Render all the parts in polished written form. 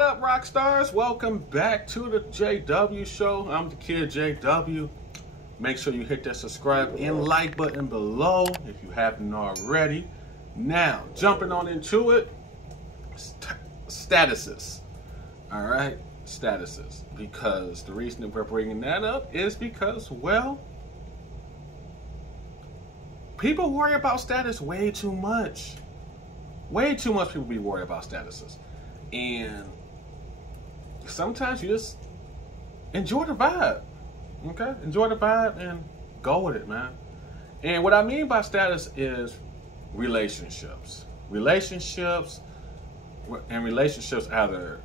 What up, rock stars? Welcome back to the JW Show. I'm the kid JW. Make sure you hit that subscribe and like button below if you haven't already. Now, jumping on into it, statuses. All right, statuses. Because the reason that we're bringing that up is because, well, people worry about status way too much. Way too much people be worried about statuses. And sometimes you just enjoy the vibe. Okay? Enjoy the vibe and go with it, man. And what I mean by status is relationships. Relationships, either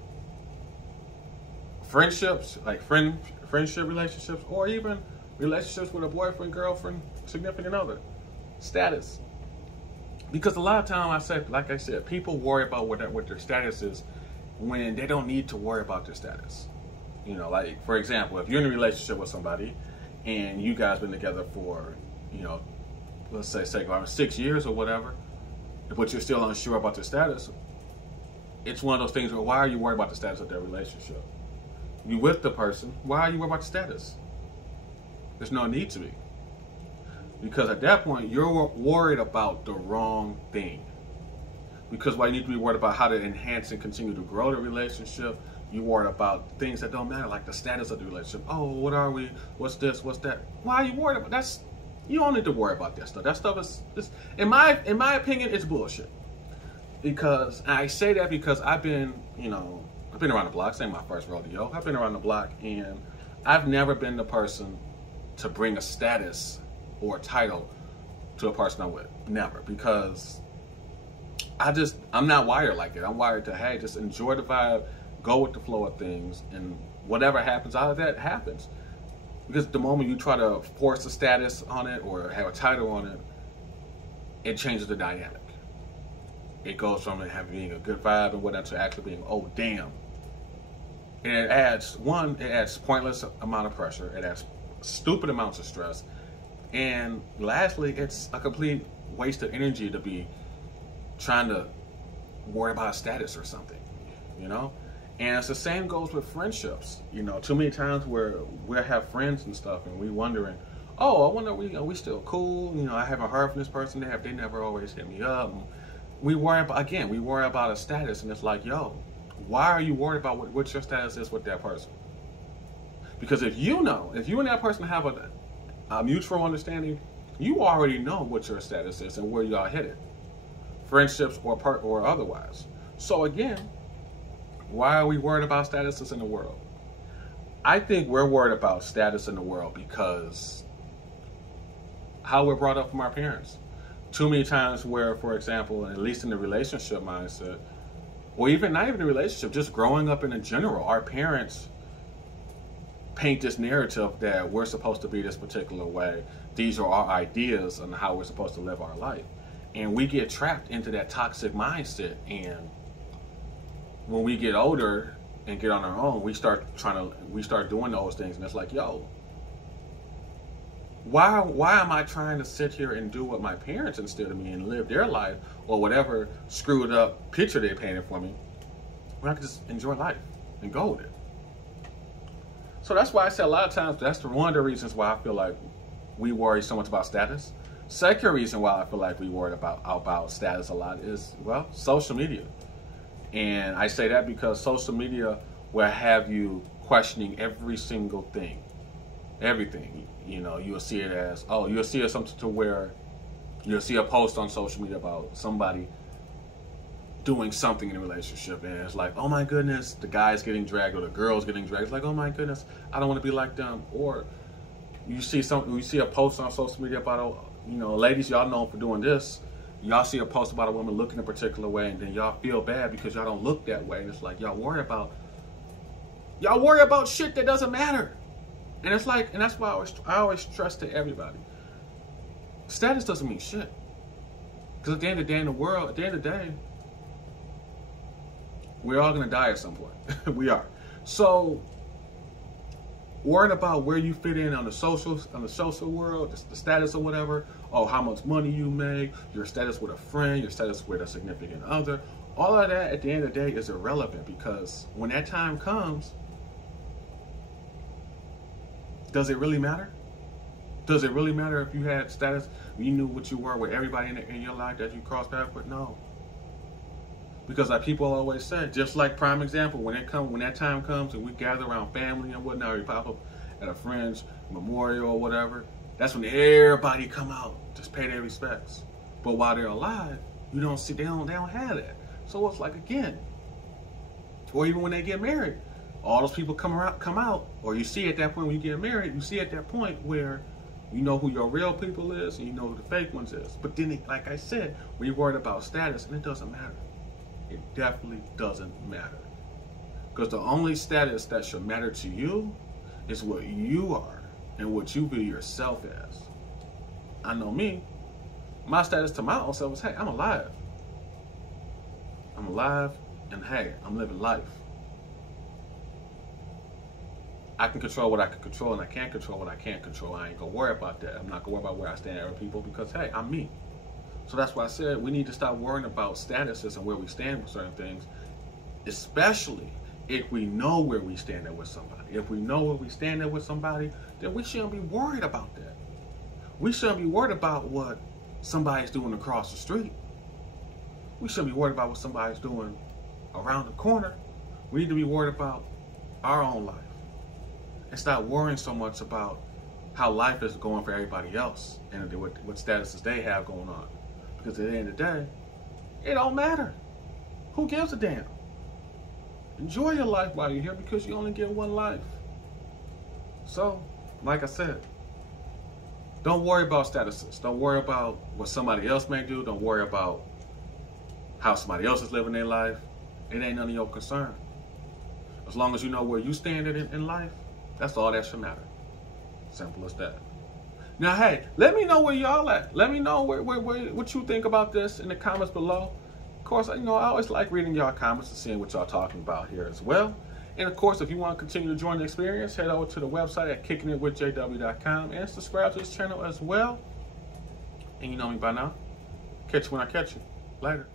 friendships, like friendship relationships, or even relationships with a boyfriend, girlfriend, significant other. Status. Because a lot of times, like I said, people worry about what their status is when they don't need to worry about their status. You know, like, for example, if you're in a relationship with somebody and you guys been together for, you know, let's say 6 years or whatever, but you're still unsure about their status, it's one of those things where, why are you worried about the status of their relationship? You with the person, why are you worried about the status? There's no need to be. Because at that point, you're worried about the wrong thing. Because while you need to be worried about how to enhance and continue to grow the relationship, you're worried about things that don't matter, like the status of the relationship. Oh, what are we? What's this? What's that? Why are you worried about that? You don't need to worry about that stuff. That stuff is in my opinion, it's bullshit. Because I say that because I've been around the block. This ain't my first rodeo. I've been around the block, and I've never been the person to bring a status or a title to a person I'm with. Never. Because I'm not wired like that. I'm wired to, hey, just enjoy the vibe, go with the flow of things, and whatever happens out of that happens. Because the moment you try to force a status on it or have a title on it, it changes the dynamic. It goes from being a good vibe and whatnot to actually being, oh, damn. And it adds pointless amount of pressure. It adds stupid amounts of stress. And lastly, it's a complete waste of energy to be trying to worry about a status or something, you know? And it's the same goes with friendships. You know, too many times where we'll have friends and stuff and we wondering, oh, I wonder, are we still cool? You know, I haven't heard from this person. They never always hit me up. And we worry about a status, and it's like, yo, why are you worried about what your status is with that person? Because if you and that person have a mutual understanding, you already know what your status is and where you are headed, friendships or otherwise. So again, why are we worried about statuses in the world? I think we're worried about status in the world because how we're brought up from our parents. Too many times where, for example, at least in the relationship mindset, or even not even the relationship, just growing up in general, our parents paint this narrative that we're supposed to be this particular way. These are our ideas on how we're supposed to live our life. And we get trapped into that toxic mindset. And when we get older and get on our own, we start doing those things. And it's like, yo, why am I trying to sit here and do what my parents instilled in me and live their life, or whatever screwed up picture they painted for me, when I can just enjoy life and go with it? So that's why I say a lot of times that's one of the reasons why I feel like we worry so much about status. Second reason why I feel like we worry about status a lot is, well, social media. And I say that because social media will have you questioning every single thing. Everything. You know, you'll see it as, you'll see it something to where you'll see a post on social media about somebody doing something in a relationship, and it's like, oh my goodness, the guy's getting dragged or the girl's getting dragged. It's like, oh my goodness, I don't want to be like them. Or you see a post on social media about, you know, ladies, y'all known for doing this. Y'all see a post about a woman looking a particular way, and then y'all feel bad because y'all don't look that way. And it's like, y'all worry about shit that doesn't matter. And it's like, and that's why I always stress to everybody, status doesn't mean shit. Because at the end of the day in the world, at the end of the day, we're all gonna die at some point. We are. So worrying about where you fit in on the social world, the status or whatever, or how much money you make, your status with a friend, your status with a significant other, All of that at the end of the day is irrelevant, because when that time comes, does it really matter? Does it really matter if you had status, you knew what you were with everybody in your life that you crossed paths with? No. Because like people always say, just like prime example, when that time comes and we gather around family and whatnot, or you pop up at a friend's memorial or whatever, that's when everybody come out, just pay their respects. But while they're alive, you don't see, they don't have that. So it's like, again, or even when they get married, all those people come out, or you see at that point when you get married, you see at that point where you know who your real people is and you know who the fake ones is. But then, like I said, when you're worried about status, and it doesn't matter. It definitely doesn't matter. Because the only status that should matter to you is what you are and what you view yourself as. I know me. My status to my own self is, hey, I'm alive. I'm alive, and hey, I'm living life. I can control what I can control, and I can't control what I can't control. I ain't gonna worry about that. I'm not gonna worry about where I stand at other people, because hey, I'm me. So that's why I said we need to stop worrying about statuses and where we stand with certain things, especially if we know where we stand at with somebody. If we know where we stand at with somebody, then we shouldn't be worried about that. We shouldn't be worried about what somebody's doing across the street. We shouldn't be worried about what somebody's doing around the corner. We need to be worried about our own life and stop worrying so much about how life is going for everybody else and what statuses they have going on. Because at the end of the day, it don't matter. Who gives a damn? Enjoy your life while you're here, because you only get one life. So, like I said, don't worry about statuses. Don't worry about what somebody else may do. Don't worry about how somebody else is living their life. It ain't none of your concern. As long as you know where you stand in life, that's all that should matter. Simple as that. Now, hey, let me know where y'all at. Let me know what you think about this in the comments below. Of course, I always like reading y'all comments and seeing what y'all talking about here as well. And of course, if you want to continue to join the experience, head over to the website at kickingitwithjw.com and subscribe to this channel as well. And you know me by now. Catch you when I catch you. Later.